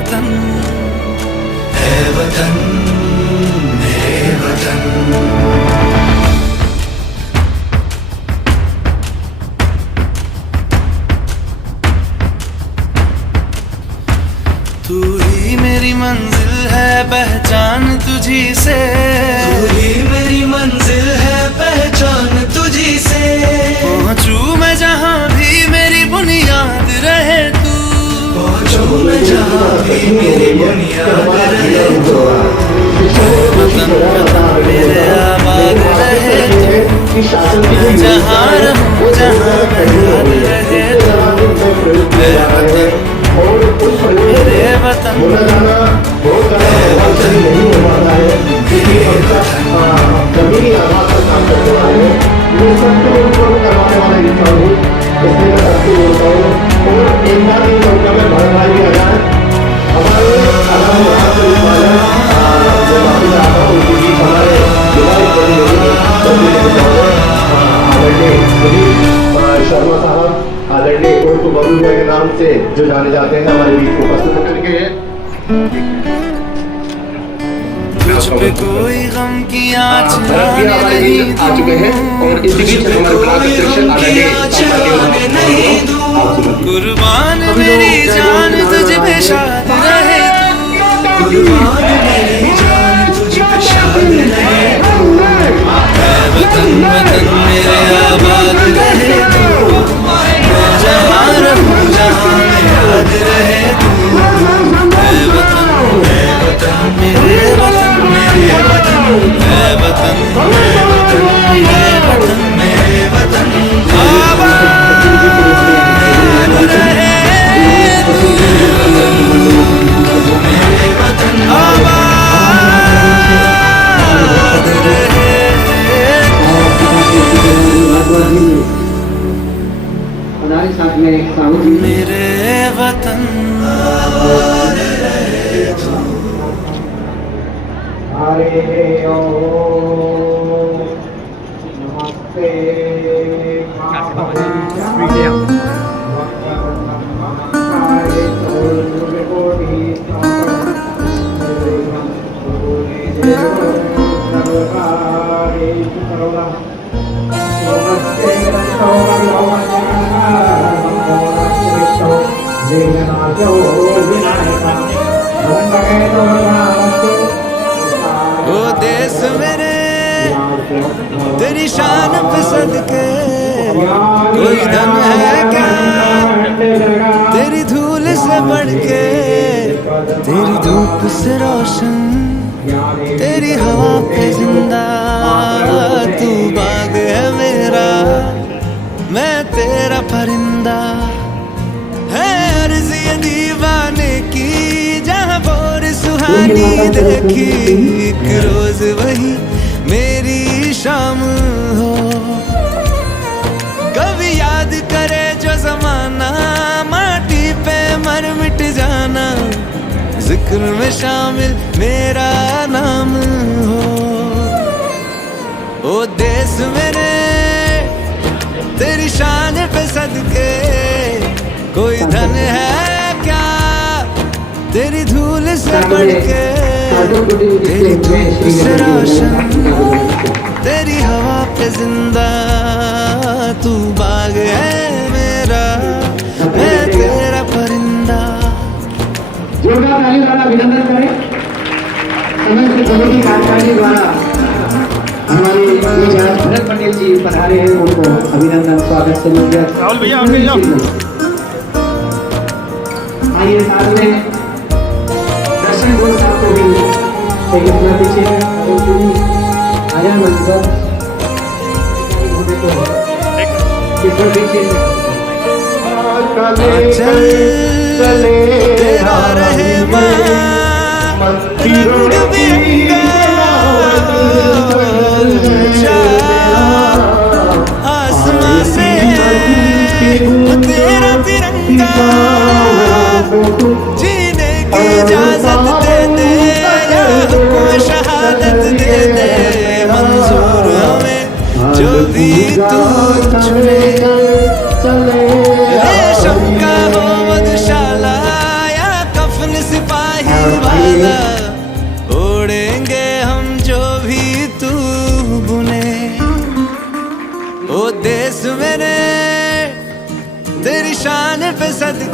वतन, है वतन, मेरे वतन। तू ही मेरी मंजिल है, पहचान तुझी से। तू ही मेरी मंजिल है, पहचान तुझी से। पहुंचूं मैं जहां भी मेरी बुनियाद रहे तू। पहुंचूं मैं जहां भी मेरी बुनियाद रहे तू। वतन वतन मेरे आबाद रहे तू। मैं जहां रहूं जहां याद रहे तू। मेरे वतन, मेरे वतन, बोला जाना बहुत ज़्यादा सही नहीं हो पाता है, क्योंकि जमीनी आधार पर काम करने वाले ये सब तो उनको करवाने वाला इंसान हूँ, इसलिए मैं सबको बोलता हूँ। और एक बार इन लोगों में भरना दिया जाए हमारे जो वापिस आता हूँ उनके बीच हमारे शर्मा साहब आदरणीय उर्फ बबलू भाई के नाम से जो जाने जाते हैं हमारे बीच को पसंद करके तुझ पे कोई गम की आँच आ चुके हैं और इसी बीच हमारे ब्लॉक सेक्शन आने कुर्बान मेरी जान तुझ पे शाद रहे तू। कुर्बान मेरी जान तुझ पे शाद रहे तू। वतन वतन मेरे आबाद रहे तू। मैं जहाँ रहूं जहाँ याद रहे तू। वतन मेरे वतन, मेरे वतन, मेरे वतन, मेरे वतन, मेरे वतन, आबाद रहे तू। मेरे वतन आबाद रहे। हमारे साथ में एक साहू जी मेरे वतन आबाद रहे तू। हरे ओम नमस्ते ओ देश मेरे तेरी शान पे सदके, कोई धन है क्या तेरी धूल से बढ़ के। तेरी धूप से रोशन, तेरी हवा पे जिंदा। तू बाग है मेरा, मैं तेरा परिंदा। है अर्ज़ ये दीवाने की, जहाँ बोर सुहानी देखी। एक रोज वही मेरी शाम हो, कभी याद करे जो जमाना। माटी पे मर मिट जाना, जिक्र में शामिल मेरा नाम हो। ओ देश मेरे तेरी शान पे सदके, कोई धन है क्या तेरी धूल से बढ़ के। तेरी धूप से रोशन, तेरी हवा पे जिंदा। तू बाग है मेरा, मैं तेरा परिंदा। जोरदार ताली द्वारा अभिनंदन करें। समस्त कमेटी कार्यकारिणी द्वारा हमारे भरत पटेल जी पधारे हैं, उनको अभिनंदन स्वागत से मिल गया। राहुल भैया आगे जाओ। आइए साथ में दर्शन गोल साहब को भी एक अपना पीछे आया मंच चल तेरा रहे रंग बिरंगा आसमां से तेरा तिरंगा। जीने की इजाजत दे दे, या हुक्म शहादत दे दे। मंजूर हमें जो भी तू चुने। रेशम का हो मधुशाला या कफन सिपा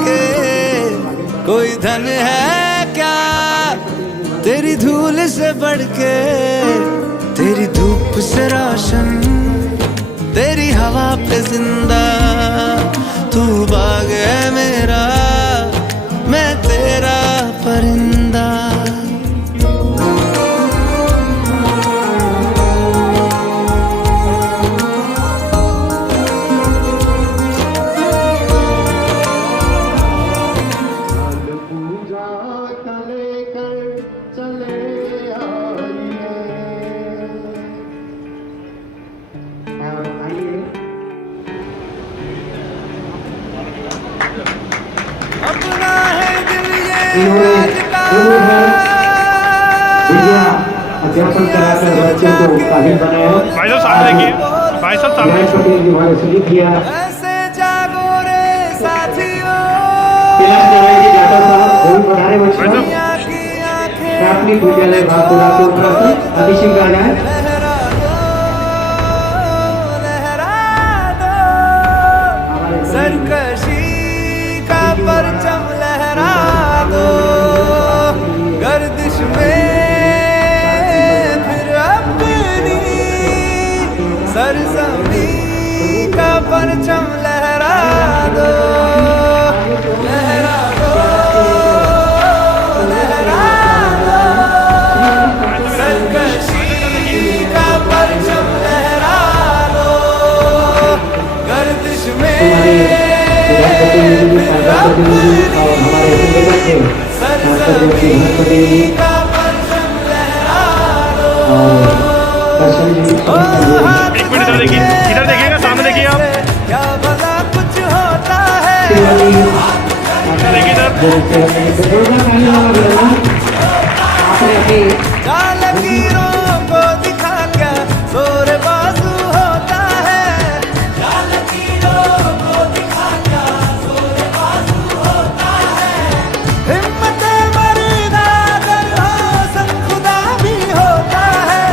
के कोई धन है क्या तेरी धूल से बढ़ के, तेरी धूप से रोशन, तेरी हवा पे जिंदा। तू बाग है मेरा, मैं तेरा परिंदा। अपना है दिल ये अध्यापन कराकर बच्चों को काबिल बनाया। भाई साहब सामने देखिए, भाई साहब सामने पटेल जी हमारे सुनील किया। ऐसे जागो रे साथियों, कैलाश नारायण जी जाटा साहब बहुत बढ़ाने बच्चों दुनिया की आंखें प्राथमिक विद्यालय भागपुरा को उपराष्ट्रपति अभिषेक गाना है। लहरा दो सरकशी का परचम लहरा दो, गर्दिश में फिर अपनी सरजमी का परचम लहरा दो, लहरा दो, लहरा दो सरकशी का परचम लहरा दो, गर्दिश में सरजमी का परचम लहरा दो। एक मिनट इधर देखिए, इधर देखिएगा, सामने देखिए आप, क्या भला कुछ होता है, इधर देखिए इधर। लकीरों को दिखा क्या जोर बाजू होता है, लकीरों को दिखा क्या जोर बाजू होता है, हिम्मत मर्दा अगर हो सब खुदा भी होता है,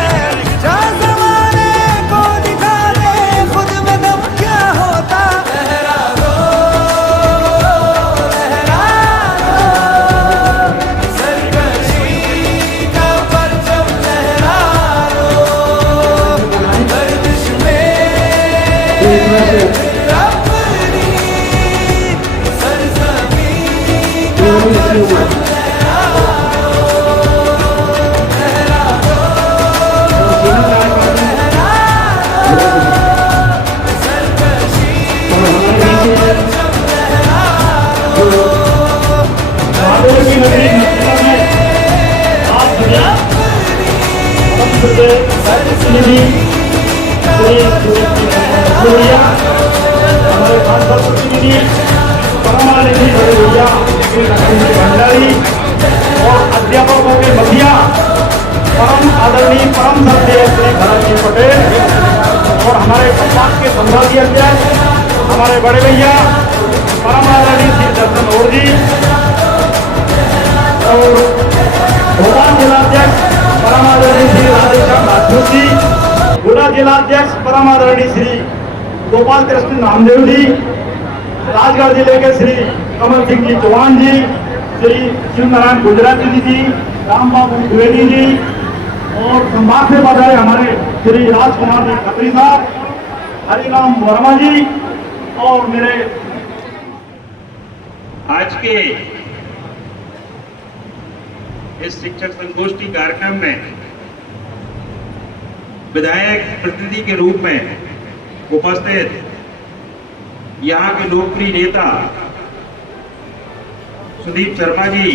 जा ज़माने को दिखा दे खुद में दम क्या होता, लहरा दो, लहरा दो सरकशी का परचम लहरा दो, गर्दिश में अपनी सरजमी का परचम लहरा दो, लहरा दो, लहरा दो सरकशी का परचम लहरा दो, हमारे सांसद प्रतिनिधि परमानिधि भैया भंडारी और अध्यापकों के मध्या परम आदरणीय परम श्रद्धेय श्री भरत जी पटेल और हमारे समाज के संभागीय अध्यक्ष हमारे बड़े भैया परम आदरणीय श्री दर्शन और जी और भोपाल जिलाध्यक्ष परम आदरणीय श्री राधेश्याम राजपूत जी, गुना जिलाध्यक्ष परम आदरणीय श्री गोपाल कृष्ण नामदेव जी, राजगढ़ जिले के श्री कमल सिंह जी चौहान जी, श्री शिव नारायण गुजराती जी, राम बाबू द्विवेदी जी और संभाग से पधारे हमारे श्री राजकुमार जी खत्री साहब, हरिराम वर्मा जी और मेरे आज के इस शिक्षक संगोष्ठी कार्यक्रम में विधायक प्रतिनिधि के रूप में उपस्थित यहाँ के लोकप्रिय नेता सुदीप शर्मा जी,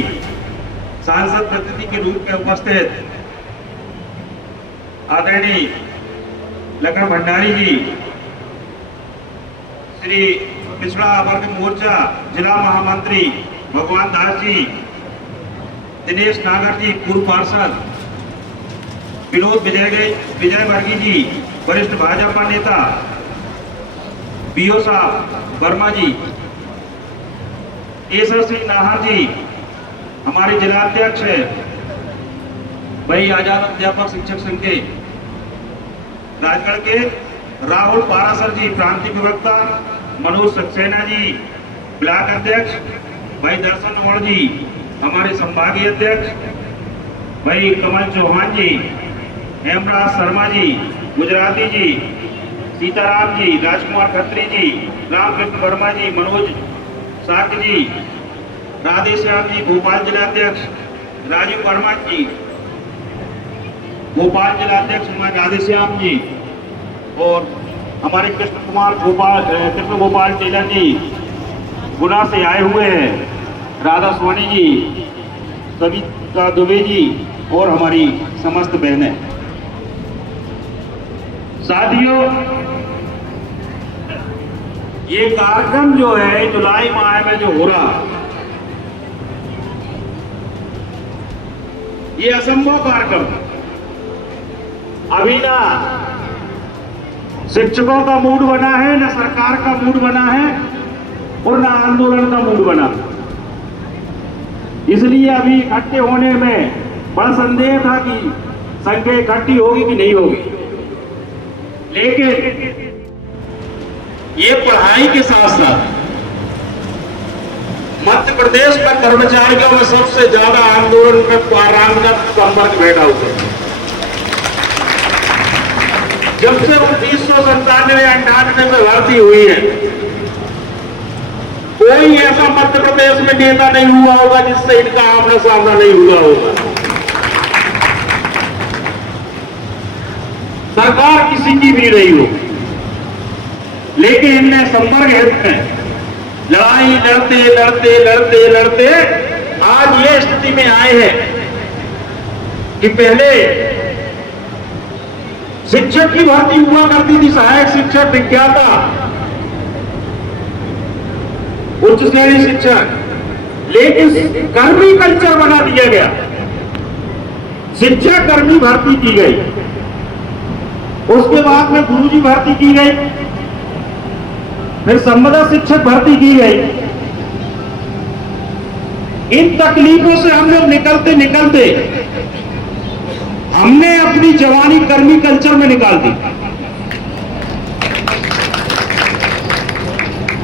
सांसद प्रतिनिधि के रूप में उपस्थित आदरणीय लखन भंडारी जी, श्री पिछड़ा वर्ग मोर्चा जिला महामंत्री भगवान दास जी, दिनेश नागर जी पूर्व पार्षद, विनोद विजय वर्गी जी वरिष्ठ भाजपा नेता, बीओ साहब वर्मा जी, केसर सिंह नाहर जी हमारे जिलाध्यक्ष है, भाई आजाद अध्यापक शिक्षक संघ के राजगढ़ के, राहुल पारासर जी प्रांतीय प्रवक्ता, मनोज सक्सेना जी ब्लॉक अध्यक्ष भाई दर्शन नवड़ जी, हमारे संभागीय अध्यक्ष भाई कमल चौहान जी, हेमराज शर्मा जी, गुजराती जी, सीताराम जी, राजकुमार खत्री जी, रामकृष्ण वर्मा जी, मनोज साक जी, राधेश्याम जी, भोपाल जिलाध्यक्ष राजीव वर्मा जी, भोपाल जिलाध्यक्ष हमारे राधेश्याम जी, और हमारे कृष्ण गोपाल टेलर जी गुना से आए हुए हैं, राधा सोनी जी, सविता दुबे जी और हमारी समस्त बहनें। साथियों, ये कार्यक्रम जो है जुलाई माह में जो हो रहा, ये असंभव कार्यक्रम अभी ना शिक्षकों का मूड बना है, न सरकार का मूड बना है और न आंदोलन का मूड बना। इसलिए अभी इकट्ठे होने में बड़ा संदेह था कि संख्या इकट्ठी होगी कि नहीं होगी, लेकिन ये पढ़ाई के साथ साथ मध्य प्रदेश का कर्मचारियों में सबसे ज्यादा आंदोलन में पारंगत संपर्क बैठा हुआ है। जब से 1997-98 में भर्ती हुई है, कोई ऐसा मध्य प्रदेश में नेता नहीं हुआ होगा जिससे इनका आमना सामना नहीं हुआ होगा। सरकार किसी की भी नहीं हो, लेकिन इनने संपर्क हित में लड़ाई लड़ते लड़ते लड़ते लड़ते आज ये स्थिति में आए हैं कि पहले शिक्षक की भर्ती हुआ करती थी, सहायक शिक्षक, विज्ञाता, उच्च श्रेणी शिक्षक, लेकिन कर्मी कल्चर बना दिया गया, शिक्षक कर्मी भर्ती की गई, उसके बाद में गुरुजी भर्ती की गई, फिर संबंधा शिक्षक भर्ती की गई। इन तकलीफों से हम लोग निकलते निकलते हमने अपनी जवानी कर्मी कल्चर में निकाल दी।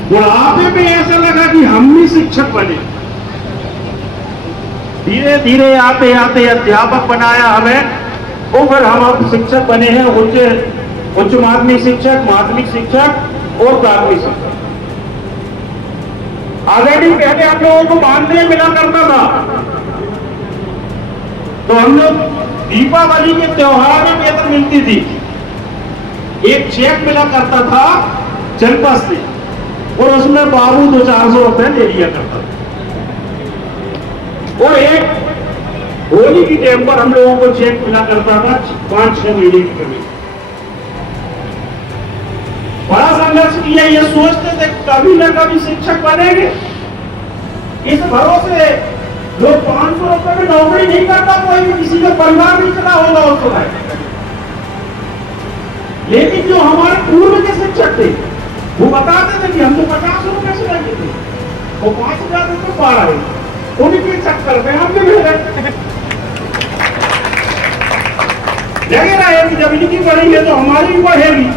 बुढ़ापे में ऐसा लगा कि हम भी शिक्षक बने। धीरे धीरे आते आते अध्यापक बनाया हमें, और फिर हम अब शिक्षक बने हैं, उच्च माध्यमिक शिक्षक, माध्यमिक शिक्षक और प्राथमिक शिक्षक। ऑलरेडी पहले हम लोगों को मानदेय मिला करता था, तो हम लोग दीपावली के त्योहार में वेतन मिलती थी, एक चेक मिला करता था जनपद से, और उसमें बाबू 200-400 रुपए ले लिया करता था। और एक होली की टाइम पर हम लोगों को चेक मिला करता था 5-6 महीने की कमी। बड़ा संघर्ष किया, ये सोचते थे कभी न कभी शिक्षक बनेंगे। इस भरोसे लोग 500 रुपए में नौकरी नहीं करता, कोई भी किसी का परिवार नहीं चला होगा उसको भाई। लेकिन जो हमारे पूर्व के शिक्षक थे वो बताते थे कि हम तो 50 रुपए से लगे थे, वो 5000 रुपए पा रहे, उनके चक्कर में हम भी मिल रहे। लगे रहे कि जब इनकी बढ़ी है तो हमारी बढ़ेगी।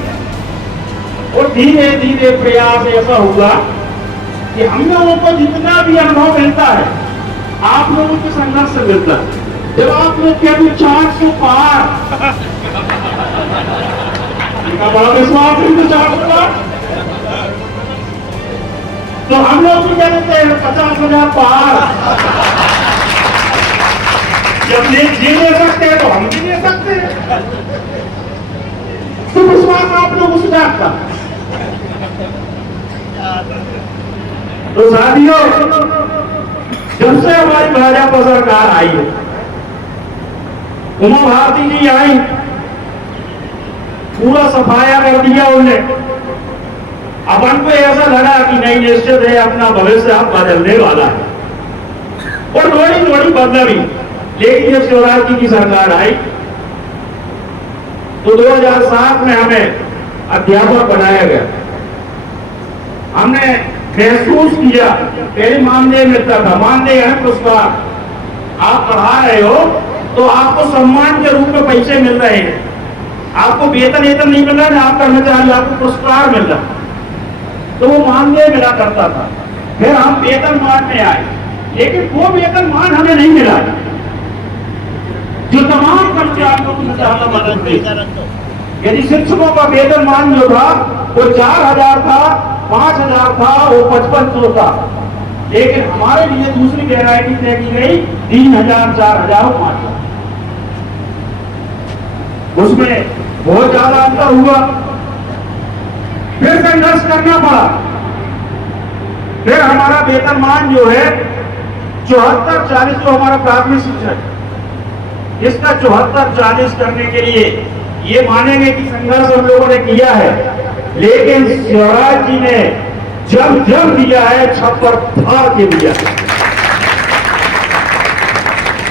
और धीरे धीरे प्रयास ऐसा हुआ कि हम लोगों को जितना भी अनुभव मिलता है आप लोगों के संघर्ष से मिलता है। जब आप लोग कहते 400 पार, इनका बड़ा विश्वास है तो 400 पार, तो हम लोग भी कहते हैं 50,000 पार। जब ये ले सकते हैं तो हम भी ले सकते हैं। तो विश्वास आप लोगों से जागता। तो साथियों, जब से हमारी भाजपा सरकार आई है, उमा भारती जी आई, पूरा सफाया कर दिया उन्हें। अब हमको ऐसा लगा कि नहीं, निश्चित है अपना भविष्य अब बदलने वाला है, और थोड़ी बदला भी। लेकिन जब शिवराज जी की सरकार आई तो 2007 में हमें अध्यापक बनाया गया। हमने महसूस किया, पहले मानदेय मिलता था, मानदेय है पुरस्कार। आप पढ़ा रहे हो तो आपको सम्मान के रूप में पैसे मिल रहे हैं, आपको वेतन नहीं मिल रहा है, आप कर्मचारी, आपको पुरस्कार मिल रहा है, तो वो मानदेय मिला करता था। फिर हम वेतनमान में आए, लेकिन वो वेतनमान हमें नहीं मिला जो तमाम कर्मचारियों को मिलता था मध्य प्रदेश। यदि शिक्षकों का वेतनमान जो था वो 4,000 था, 5,000 था, वो 5500 था, लेकिन हमारे लिए दूसरी वेरायटी तय की गई 3,000, 4,000 और 5,000। उसमें बहुत ज्यादा अंतर हुआ, फिर संघर्ष करना पड़ा। फिर हमारा वेतनमान जो है 74-40 जो हमारा प्राथमिक शिक्षक, इसका 74-40 करने के लिए ये मानेंगे कि संघर्ष हम लोगों ने किया है, लेकिन शिवराज जी ने जब दिया है छप्पर फाड़ के दिया।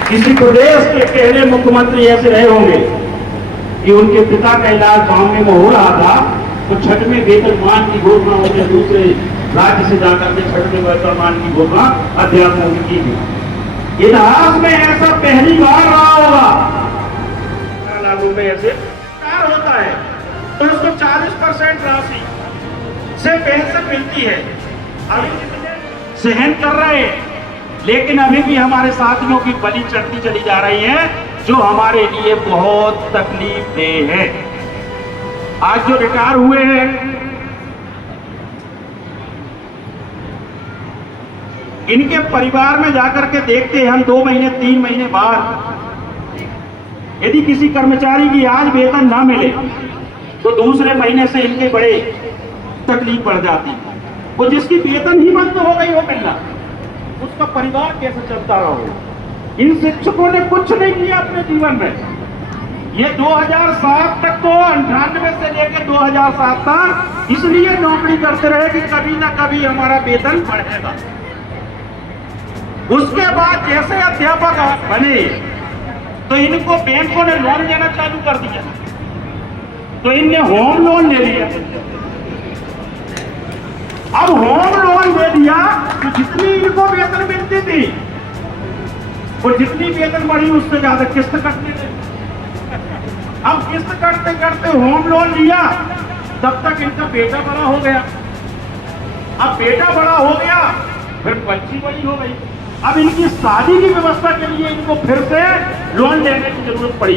किसी प्रदेश के पहले मुख्यमंत्री ऐसे रहे होंगे कि उनके पिता का इलाज बॉम्बे में हो रहा था, तो छठवें वेतनमान की घोषणा उनके दूसरे राज्य से जाकर के छठवें वेतनमान की घोषणा अध्यापकों की की गई। इतिहास में ऐसा पहली बार रहा होगा। लाख रुपए ऐसे होता है तो उसको 40% राशि से पेंशन मिलती है। अभी सहन कर रहे हैं, लेकिन अभी भी हमारे साथियों की बलि चढ़ती चली जा रही है, जो हमारे लिए बहुत तकलीफ देह है। आज जो रिटायर हुए हैं, इनके परिवार में जाकर के देखते हैं हम 2 महीने 3 महीने बाद, यदि किसी कर्मचारी की आज वेतन ना मिले तो दूसरे महीने से इनके बड़े तकलीफ पड़ जाती है। वो जिसकी वेतन ही बंद हो गई हो मिलना, उसका परिवार कैसे चलता रहो। इन शिक्षकों ने कुछ नहीं किया अपने जीवन में। ये 2007 तक तो 98 से लेकर 2007 तक इसलिए नौकरी करते रहे कि कभी ना कभी हमारा वेतन बढ़ेगा। उसके बाद जैसे अध्यापक बने तो इनको बैंकों ने लोन देना चालू कर दिया, तो इनने होम लोन ले लिया। अब होम लोन दे दिया तो जितनी इनको वेतन मिलती थी, वो जितनी वेतन बढ़ी उससे ज्यादा किस्त कटने लगी। अब किस्त करते करते होम लोन लिया, तब तक इनका बेटा बड़ा हो गया। अब बेटा बड़ा हो गया, फिर बच्ची बड़ी हो गई। अब इनकी शादी की व्यवस्था के लिए इनको फिर से लोन लेने की जरूरत पड़ी।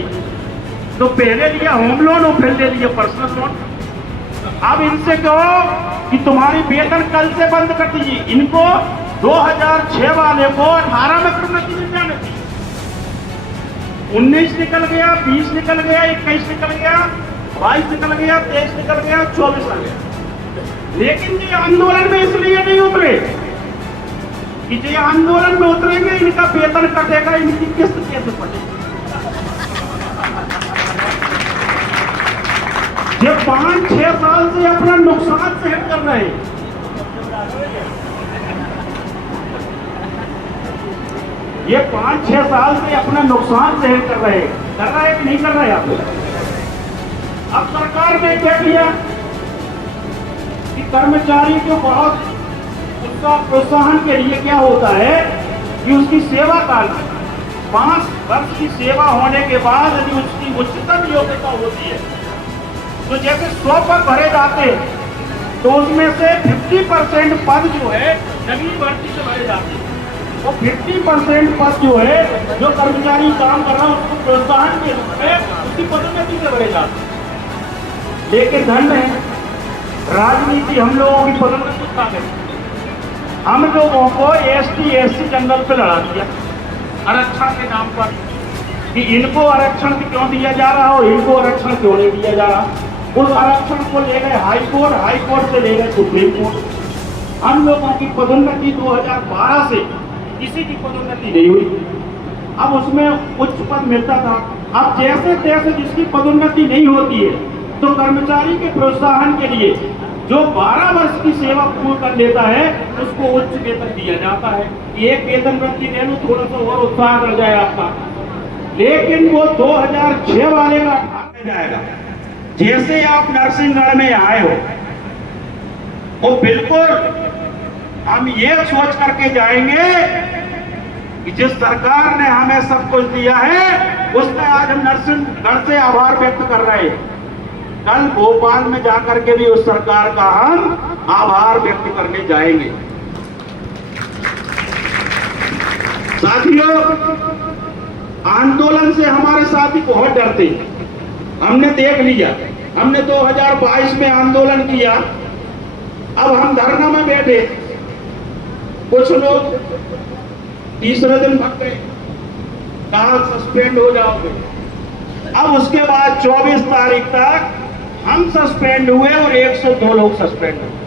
तो पहले लिया होम लोन और फिर ले लिया पर्सनल लोन। अब इनसे कहो कि तुम्हारी वेतन कल से बंद कर दीजिए। इनको 2006 वाले को 18 में प्रोन्नति मिल जाने थी, 19 निकल गया, 20 निकल गया, 21 निकल गया, 22 निकल गया, 23 निकल गया, 24 आ गया। लेकिन ये आंदोलन में इसलिए नहीं उतरे कि जो आंदोलन में उतरेंगे इनका वेतन कटेगा, इनकी किस्त कैसे पड़ेगी। ये 5-6 साल से अपना नुकसान सहन कर रहे हैं। ये 5-6 साल से अपना नुकसान सहन कर रहे हैं कि नहीं कर रहे आप? अब सरकार ने क्या किया कि कर्मचारी को बहुत उसका प्रोत्साहन के लिए क्या होता है कि उसकी सेवा काल 5 वर्ष की सेवा होने के बाद यदि उसकी उच्चतम योग्यता होती है, तो जैसे 100 पद भरे जाते हैं तो उसमें से 50% पद जो है नवीन भर्ती से भरे जाते हैं। वो 50% पद जो है, जो कर्मचारी काम कर रहा है उसको प्रोत्साहन के रूप में उसकी पदोन्नति से भरे जाते हैं। लेकिन धन है राजनीति, हम लोगों की पदोन्नति का है। हम लोगों को ST SC जनरल पे लड़ा दिया आरक्षण के नाम पर कि इनको आरक्षण क्यों दिया जा रहा हो, इनको आरक्षण क्यों नहीं दिया जा रहा। उस आरक्षण को ले गए हाई कोर्ट से ले गए सुप्रीम कोर्ट। हम लोगों की पदोन्नति 2012 से किसी की पदोन्नति नहीं हुई। अब उसमें उच्च पद मिलता था, अब जैसे तैसे जिसकी पदोन्नति नहीं होती है तो कर्मचारी के प्रोत्साहन के लिए जो 12 वर्ष की सेवा पूर्ण कर लेता है उसको उच्च वेतन दिया जाता है। एक वेतन वृद्धि ले लो, थोड़ा सा और उत्साह बढ़ जाए आपका। लेकिन वो 2006 वाले का जाएगा। जैसे आप नरसिंहगढ़ में आए हो, वो बिल्कुल हम ये सोच करके जाएंगे कि जिस सरकार ने हमें सब कुछ दिया है उसमें आज हम नरसिंहगढ़ से आभार व्यक्त कर रहे हैं। कल भोपाल में जाकर के भी उस सरकार का हम आभार व्यक्त करने जाएंगे। साथियों, आंदोलन से हमारे साथी बहुत डरते हैं। हमने देख लिया, हमने 2022 में आंदोलन किया, अब हम धरना में बैठे, कुछ लोग तीसरे दिन भाग गए, कहा सस्पेंड हो जाओगे। अब उसके बाद 24 तारीख तक हम सस्पेंड हुए और 102 लोग सस्पेंड हुए।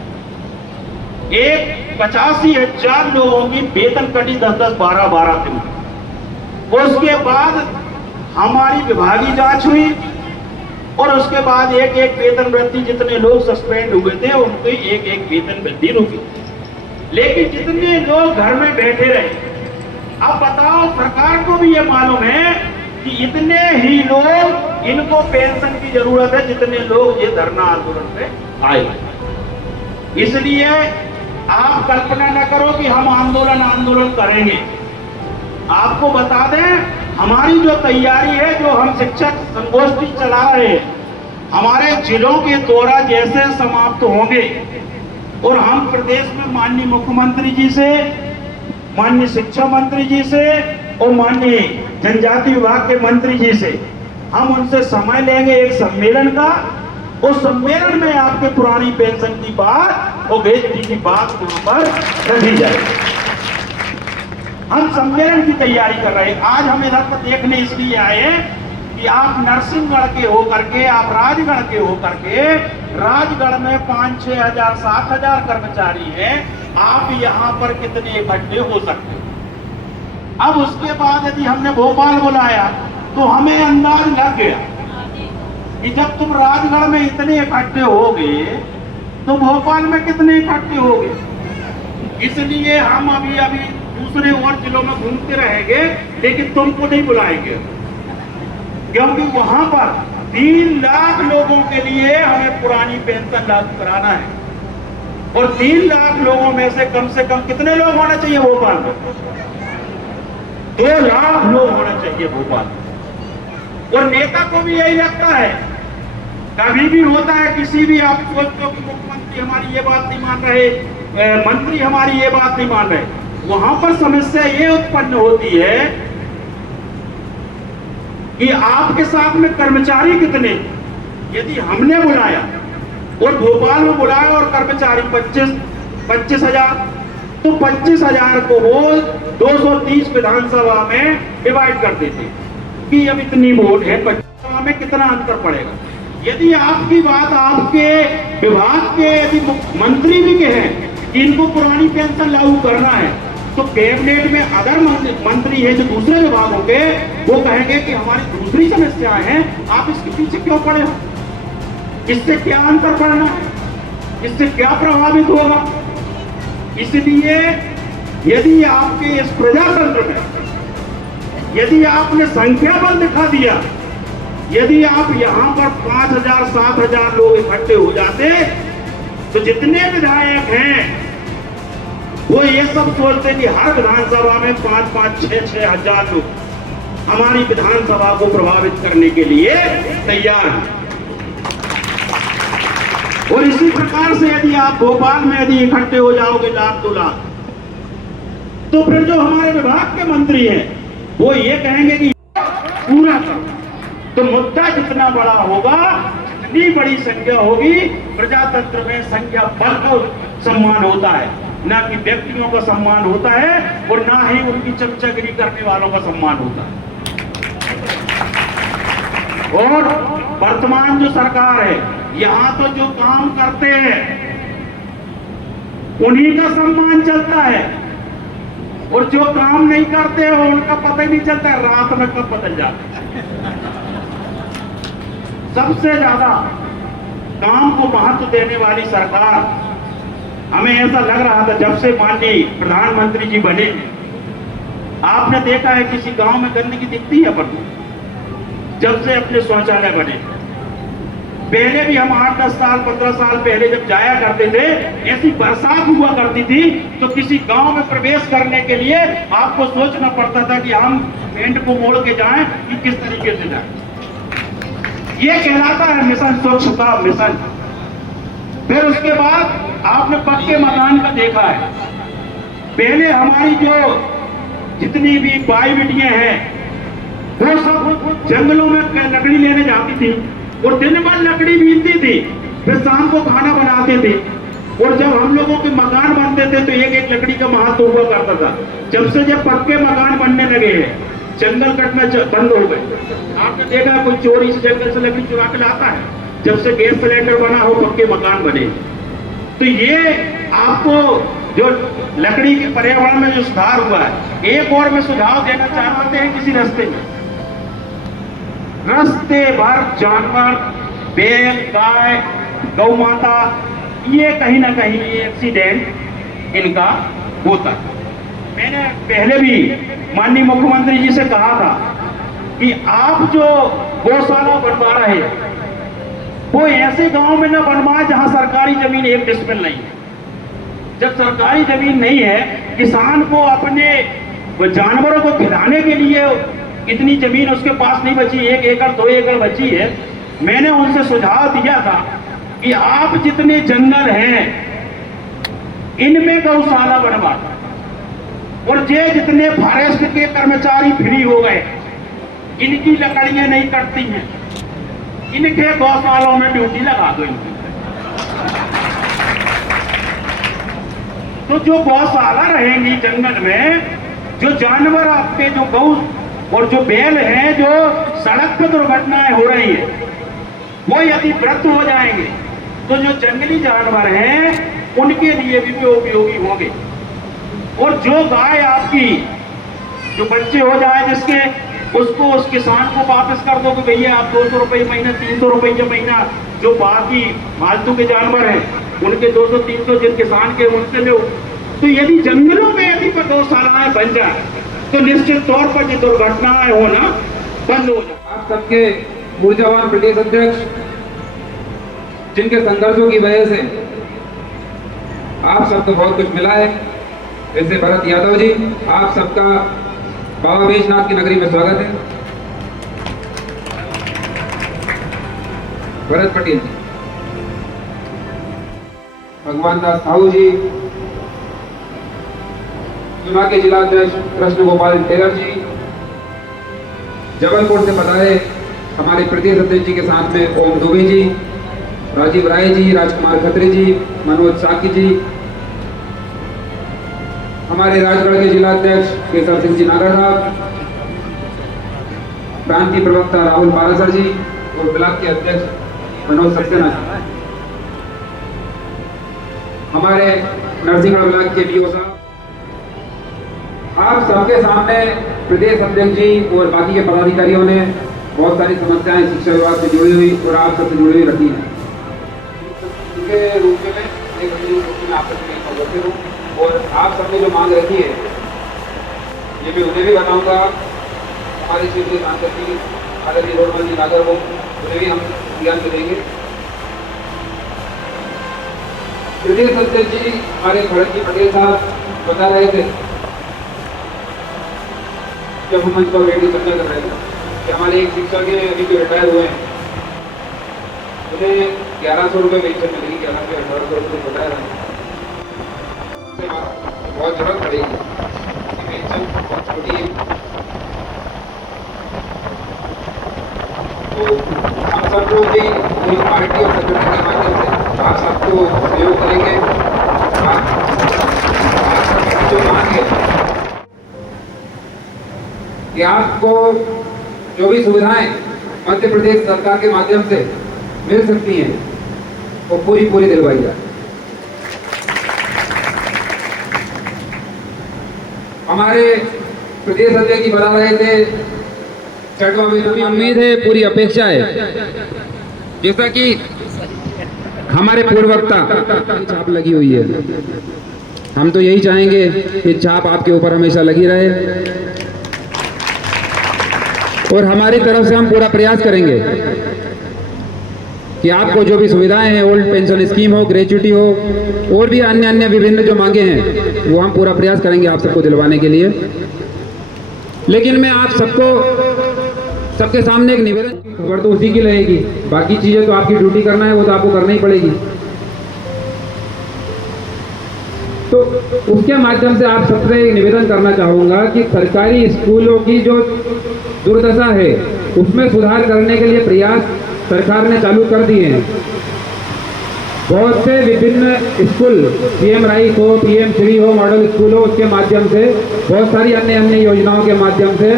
85,000 लोगों की वेतन कटी 10-10, 12-12 दिन। उसके बाद हमारी विभागीय जांच हुई और उसके बाद एक एक वेतन वृद्धि, जितने लोग सस्पेंड हुए थे उनकी एक एक वेतन वृद्धि रुकी। लेकिन जितने लोग घर में बैठे रहे, अब बताओ, सरकार को भी ये मालूम है कि इतने ही लोग, इनको पेंशन की जरूरत है जितने लोग ये धरना आंदोलन पे आए। इसलिए आप कल्पना न करो कि हम आंदोलन करेंगे। आपको बता दें, हमारी जो तैयारी है, जो हम शिक्षक संगोष्ठी चला रहे हैं, हमारे जिलों के दौरा जैसे समाप्त होंगे और हम प्रदेश में माननीय मुख्यमंत्री जी से, माननीय शिक्षा मंत्री जी से और माननीय जनजाति विभाग के मंत्री जी से हम उनसे समय लेंगे एक सम्मेलन का। उस सम्मेलन में आपके पुरानी पेंशन की बात और बेजती की बात वहां पर रखी जाएगी। हम सम्मेलन की तैयारी कर रहे हैं। आज हम इधर पर देखने इसलिए आए कि आप नरसिंहगढ़ के होकर के, आप राजगढ़ के होकर के, राजगढ़ में 5-6 हजार 7 हजार कर्मचारी हैं, आप यहाँ पर कितने इकट्ठे हो सकते हो। अब उसके बाद यदि हमने भोपाल बुलाया तो हमें अंदाज लग गया कि जब तुम राजगढ़ में इतने इकट्ठे होगे तो भोपाल में कितने इकट्ठे होगे। इसलिए हम अभी दूसरे और जिलों में घूमते रहेंगे, लेकिन तुमको नहीं बुलाएंगे, क्योंकि वहां पर 3 लाख लोगों के लिए हमें पुरानी पेंशन लागू कराना है। और 3 लाख लोगों में से कम कितने लोग होना चाहिए भोपाल में? 2 लाख लोग होना चाहिए भोपाल में। और नेता को भी यही लगता है, कभी भी होता है किसी भी, आप सोचते हो कि मुख्यमंत्री हमारी ये बात नहीं मान रहे, मंत्री हमारी ये बात नहीं मान रहे, वहां पर समस्या ये उत्पन्न होती है कि आपके साथ में कर्मचारी कितने। यदि हमने बुलाया और भोपाल में बुलाया और कर्मचारी 25 हजार, तो 25 हजार को वो 230 विधानसभा में डिवाइड कर देते कि अब इतनी वोट है, 25 में कितना अंतर पड़ेगा। यदि आपकी बात आपके विभाग के यदि मंत्री भी कहें कि इनको पुरानी पेंशन लागू करना है, तो कैबिनेट में अगर मंत्री है जो दूसरे विभागों के, वो कहेंगे कि हमारी दूसरी समस्याएं हैं, आप इसके पीछे क्यों पड़े हो, इससे क्या अंतर पड़ना है, इससे क्या प्रभावित होगा। इसलिए यदि आपके इस प्रजातंत्र में यदि आपने संख्या बल दिखा दिया, यदि आप यहां पर 5,000 7,000 लोग इकट्ठे हो जाते, तो जितने विधायक हैं वो ये सब सोचते कि हर विधानसभा में 5-5, 6-6 हजार लोग हमारी विधानसभा को प्रभावित करने के लिए तैयार हैं। और इसी प्रकार से यदि आप भोपाल में यदि इकट्ठे हो जाओगे 1 लाख 2 लाख, तो फिर जो हमारे विभाग के मंत्री हैं वो ये कहेंगे कि पूरा करो। तो मुद्दा जितना बड़ा होगा, जितनी बड़ी संख्या होगी, प्रजातंत्र में संख्या बल का सम्मान होता है, ना कि व्यक्तियों का सम्मान होता है और ना ही उनकी चमचागिरी करने वालों का सम्मान होता है। और वर्तमान जो सरकार है, यहां तो जो काम करते हैं उन्हीं का सम्मान चलता है, और जो काम नहीं करते हो उनका पता ही नहीं चलता है, रात में कब बदल जाता है। सबसे ज्यादा काम को महत्व देने वाली सरकार, हमें ऐसा लग रहा था जब से माननीय प्रधानमंत्री जी बने, आपने देखा है किसी गांव में गंदगी दिखती है अपन को? जब से अपने शौचालय बने, पहले भी हम 8-10 साल 15 साल पहले जब जाया करते थे, ऐसी बरसात हुआ करती थी तो किसी गांव में प्रवेश करने के लिए आपको सोचना पड़ता था कि हम पेंट को मोड़ के जाएं कि किस तरीके से जाएं। ये कहलाता है मिशन स्वच्छता मिशन। फिर उसके बाद आपने पक्के मकान का देखा है। पहले हमारी जो जितनी भी बाई बेटियां हैं वो सब जंगलों में लकड़ी लेने जाती थी और दिन भर लकड़ी बीनती थी, फिर शाम को खाना बनाते थे। और जब हम लोगों के मकान बनते थे तो एक एक लकड़ी का महत्व हुआ करता था। जब से जब पक्के मकान बनने लगे हैं, जंगल कटना बंद हो गए। आपने देखा कोई चोरी से जंगल से लकड़ी चुरा के लाता है? जब से गैस सिलेंडर बना हो, पक्के मकान बने। तो ये आपको जो लकड़ी के पर्यावरण में जो सुधार हुआ है, एक और मैं सुझाव देना चाहते हैं किसी रास्ते में। रास्ते भर जानवर, बैल, गाय, गौ माता, ये कहीं ना कहीं एक्सीडेंट इनका होता है। मैंने पहले भी माननीय मुख्यमंत्री जी से कहा था कि आप जो गौशाला बनवा रहे हैं वो ऐसे गांव में न बनवाए जहां सरकारी जमीन एक डिसमिल नहीं है। जब सरकारी जमीन नहीं है, किसान को अपने जानवरों को खिलाने के लिए इतनी जमीन उसके पास नहीं बची, 1 एकड़ 2 एकड़ बची है। मैंने उनसे सुझाव दिया था कि आप जितने जंगल हैं इनमें गौशाला बनवा, और ये जितने फॉरेस्ट के कर्मचारी फ्री हो गए, इनकी लकड़ियां नहीं कटती हैं, इनके गौशालों में ड्यूटी लगा दो इनकी। तो जो गौशाला रहेंगी जंगल में, जो जानवर आपके जो गौ और जो बैल हैं जो सड़क पर दुर्घटनाएं हो रही है, वो यदि वृद्ध हो जाएंगे तो जो जंगली जानवर हैं उनके लिए भी उपयोगी होंगे। और जो गाय आपकी जो बच्चे हो जाए जिसके, उसको उस किसान को वापस कर दो कि भैया आप 200 रुपये महीना, 300 रुपये महीना। जो बाकी फालतू के जानवर हैं उनके 200-300, जिन किसान के उनसे लो। तो यदि जंगलों में यदि गौशालाएं बन जाए तो निश्चित तौर पर ये दुर्घटनाएं होना बंद हो जाए। आप सबके ऊर्जावान प्रदेश अध्यक्ष, जिनके संघर्षों की वजह से आप सबको बहुत कुछ मिला है, जैसे भरत यादव जी, आप सबका बाबा बैजनाथ की नगरी में स्वागत है। भरत पटेल जी, भगवान दास साहू जी, चुनाव के जिलाध्यक्ष कृष्ण गोपाल टेलर जी, जबलपुर से पधारे हमारे प्रदेश अध्यक्ष जी के साथ में ओम दुबे जी, राजीव राय जी, राजकुमार खत्री जी, मनोज साकी जी, हमारे राजगढ़ के जिलाध्यक्ष केसर सिंह जी नागर साहब, प्रांतीय प्रवक्ता राहुल पारासर जी और ब्लॉक के अध्यक्ष मनोज सक्सेना जी, हमारे नरसिंहगढ़ ब्लॉक के बीओ साहब, आप सबके सामने प्रदेश अध्यक्ष जी और बाकी के पदाधिकारियों ने बहुत सारी समस्याएं शिक्षा विभाग से जुड़ी हुई और आप सबसे जुड़ी हुई रखी हैं। उनके रूप में मैं आप सबसे अवगत हूँ और आप सबने जो मांग रखी है ये मैं उन्हें भी बताऊंगा। हमारे क्षेत्रीय सांसद जी आदरणीय रोडमल जी नागर को उन्हें भी हम ज्ञान देंगे। प्रदेश अध्यक्ष जी हमारे भरत जी पटेल साहब बता रहे थे जब हम मंच पर बैठे चर्चा कर रहे थे कि हमारे एक शिक्षक के अभी जो रिटायर हुए हैं उन्हें 1100 रुपये पेंशन मिलेगी। 1100 रुपये रिटायर है, बहुत जरूरत पड़ेगी, पेंशन बहुत छोटी है। तो हम सब लोग भी पूरी पार्टी और संगठन के माध्यम से आप सबको सहयोग करेंगे। आप जो मांगे कि आपको जो भी सुविधाएं मध्य प्रदेश सरकार के माध्यम से मिल सकती हैं वो पूरी दिलवाई जाए। हमारे प्रदेश अध्यक्ष जी बता रहे थे, पूरी उम्मीद है, पूरी अपेक्षा है, जैसा कि हमारे पूर्व वक्ता छाप लगी हुई है, हम तो यही चाहेंगे कि छाप आपके ऊपर हमेशा लगी रहे और हमारी तरफ से हम पूरा प्रयास करेंगे कि आपको जो भी सुविधाएं हैं, ओल्ड पेंशन स्कीम हो, ग्रेच्युटी हो और भी अन्य विभिन्न जो मांगे हैं वो हम पूरा प्रयास करेंगे आप सबको दिलवाने के लिए। लेकिन मैं आप सबके सामने एक निवेदन, खबर तो उसी की रहेगी, बाकी चीजें तो आपकी ड्यूटी करना है, वो तो आपको करना ही पड़ेगी। तो उसके माध्यम से आप सबसे एक निवेदन करना चाहूँगा कि सरकारी स्कूलों की जो दुर्दशा है उसमें सुधार करने के लिए प्रयास सरकार ने चालू कर दिए हैं। बहुत से विभिन्न स्कूल, पीएम राइस हो, पीएम श्री हो, मॉडल स्कूल हो, उसके माध्यम से बहुत सारी अन्य अन्य योजनाओं के माध्यम से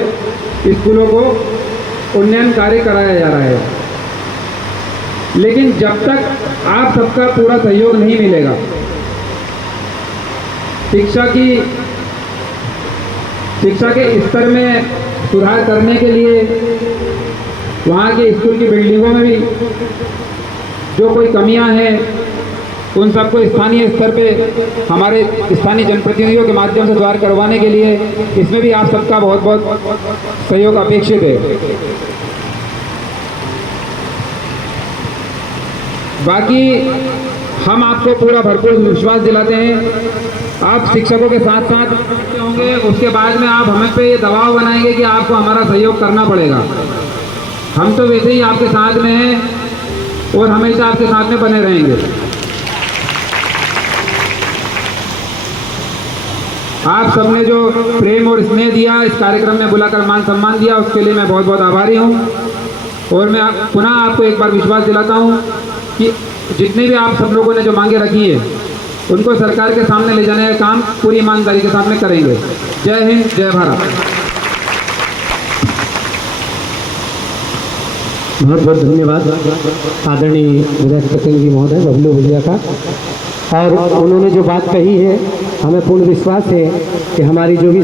स्कूलों को उन्नयन कार्य कराया जा रहा है। लेकिन जब तक आप सबका पूरा सहयोग नहीं मिलेगा, शिक्षा के स्तर में सुधार करने के लिए वहाँ के स्कूल की बिल्डिंगों में भी जो कोई कमियां हैं उन सबको स्थानीय स्तर पे हमारे स्थानीय जनप्रतिनिधियों के माध्यम से सुधार करवाने के लिए इसमें भी आप सबका बहुत बहुत सहयोग अपेक्षित है। बाकी हम आपको पूरा भरपूर विश्वास दिलाते हैं। आप शिक्षकों के साथ साथ होंगे, उसके बाद में आप हमें पे ये दबाव बनाएंगे कि आपको हमारा सहयोग करना पड़ेगा। हम तो वैसे ही आपके साथ में हैं और हमेशा आपके साथ में बने रहेंगे। आप सबने जो प्रेम और स्नेह दिया, इस कार्यक्रम में बुलाकर मान सम्मान दिया, उसके लिए मैं बहुत बहुत आभारी हूँ। और मैं पुनः आपको एक बार विश्वास दिलाता हूँ कि जितने भी आप सब लोगों ने जो मांगे रखी है उनको सरकार के सामने ले जाने का काम पूरी ईमानदारी के साथ में करेंगे। जय हिंद, जय भारत। बहुत बहुत धन्यवाद आदरणीय विधायक प्रतिनिधि महोदय बबलू भैया का। और उन्होंने जो बात कही है, हमें पूर्ण विश्वास है कि हमारी जो भी